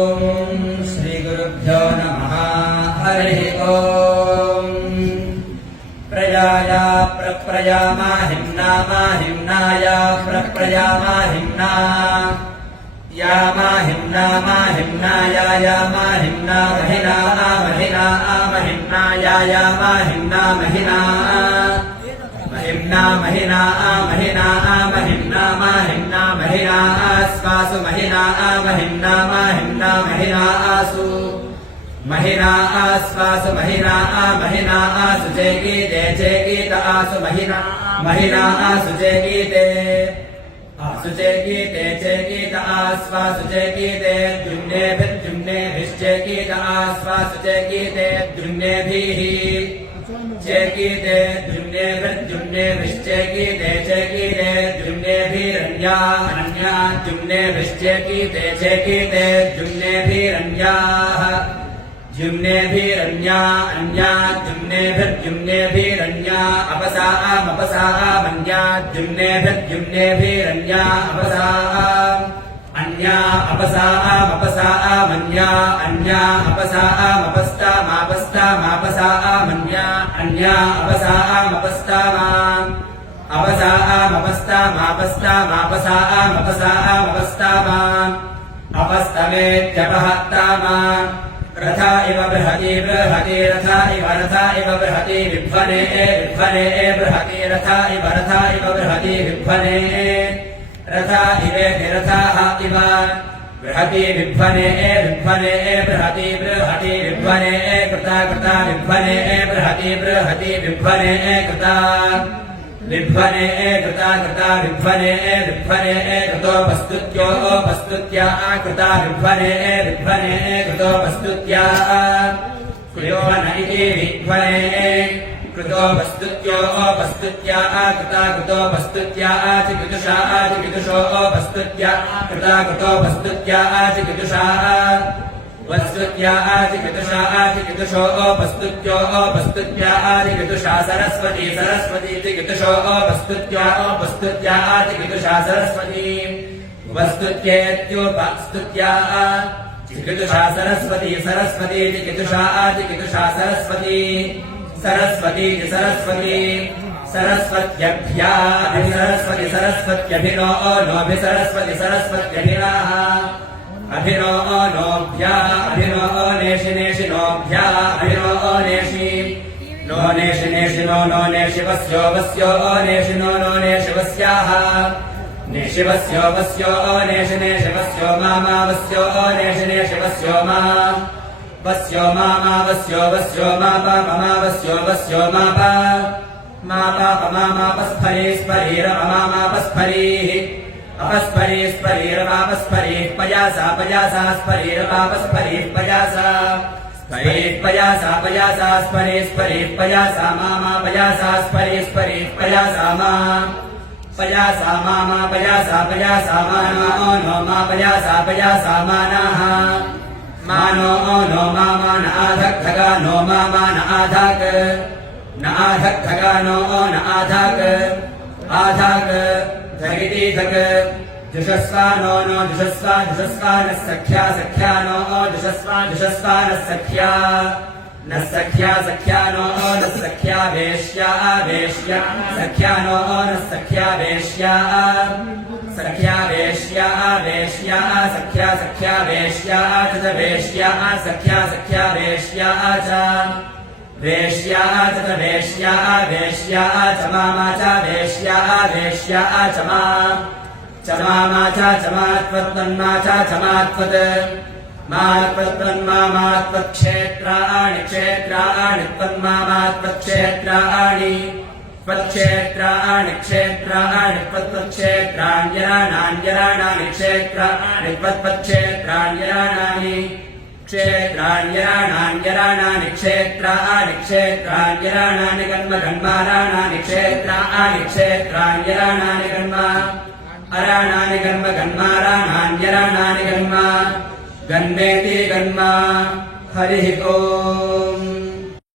ओम श्री गुरुभ्यो नमः। हरि ओम। प्रजाया प्रप्रजा माहिम्ना माहिम्नाया प्रप्रजा माहिम्ना या माहिम्ना माहिम्नाया या माहिम्ना महिना महिना महिम्नाया या महिम्ना महिना महिम्ना महिना महिना महिम्ना महिम्ना महिना स्वासु महिना महिम्ना महिम्ना महिना आसु महिना आस्वासु महिना महिना आसु चेकीते चेकीत आसु महिना महिना आसु चेकीते आसु चेकीते चेकीत आस्वासु चेकीते द्युम्नेभिश्चेकीत आस्वासु चेकीते द्युम्नेभिः चेकीते द्युम्नेभिश्चेकीते चेकीते द्युम्नेभिरन्या अन्या द्युम्नेभिश्चेकीते चेकीते द्युम्नेभिरन्याः द्युम्नेभिरन्या अन्या द्युम्नेभिर्द्युम्नेभिरन्या अपसामन्या द्युम्नेभिर्द्युम्नेभिरन्या अपसाम् अन्या अपसामन्या अन्या अपसामपस्तामापस्तामापस्तामापसामन्या अन्या अपसामपस्तामाम् अपसामपस्तामापस्तामापसामपसामपस्तामाम् अपस्तमेत्यपहत्तामाम् रथा इव बृहति बृहति रथा इव बृहति विध्वने विध्वने बृहति रथा इव बृहति विध्वने रथा इवेति रथाः इव बृहति विध्वने विध्वने बृहति बृहति विध्वने कृता कृता विध्वने बृहति बृहति विध्वने कृता विध्वने कृता कृता विध्वने विध्वने कृतोपस्तुत्या कृता विध्वने विध्वने कृतोपस्तुत्या कृतो न इति विध्वने कृतोपस्तुत्या कृता कृतोपस्तुत्या चिकितुषा चिकितुषोपस्तुत्या कृता कृतोपस्तुत्या चिकितुषा वस्तुत्या चिकितुषा चिकितुषोपस्तुत्योपस्तुत्या चिकितुषा सरस्वती सरस्वती चिकितुषोपस्तुत्या चिकितुषा सरस्वती वस्तुत्येत्योपस्तुत्या चिकितुषा सरस्वती सरस्वती चिकितुषा सरस्वती सरस्वती सरस्वती सरस्वत्यभ्या सरस्वती सरस्वत्यभिनो नोभिसरस्वती सरस्वत्यभिनाः अभिनो नोभ्या अभिनो नेषि नेषि नोभ्या अभिनो नेषि नो नेषि नेषि नो नो नेषि वस्यो वस्यो नेषि नो नो नेषि वस्याः नेषि वस्यो वस्यो नेषि नेषि वस्यो मा वस्यो नेषि नेषि वस्यो मा वस्यो मा वस्यो वस्यो मा वस्यो वस्यो मा पस्फरी स्फरीर मा पस्फरीः अपस्फरी स्फरीर वापस्फरीः पयासा पयासा स्फरीर वापस्फरीः पयासा स्फरीः पयासा पयासा स्फरीः स्फरीः पयासा मा पयासा स्फरीः स्फरीः पयासा मा पयासा पयासा पयासा नो मा पयासा पयासा मानाः मानो नो मा न आधक्खगा नो मा न आधाक न आधक्खगा नो न आधाक आधाक धगिति धग जुषस्वा नो नो जुषस्वा जुषस्वा न सख्या सख्या नो जुषस्वा जुषस्वा न सख्या सख्या नो न सख्या वेश्या वेश्या सख्या नो न सख्या वेश्या सख्या वेश्या वेश्या सख्या सख्या वेश्या च वेश्या सख्या सख्या वेश्या च वेश्या च वेश्या वेश्या च मामा च वेश्या वेश्या च मामा च मात्वत्तन्मा च मात्वत् मात्वत्तन्मात्वत्क्षेत्राणि क्षेत्राणि त्वन्मात्वत्क्षेत्राणि त्वत्क्षेत्राणि क्षेत्राणि त्वत्क्षेत्राण्यराणान्यराणानि क्षेत्राणि त्वत्क्षेत्राण्यराणानि क्षेत्राण्यराणान्यराणानि क्षेत्राणि क्षेत्राण्यराणानि कर्म कर्माराणानि क्षेत्राणि क्षेत्राण्यराणानि कर्म अराणानि कर्म कर्माराणान्यराणानि कर्म गन्मेति कर्म हरिः ओम्।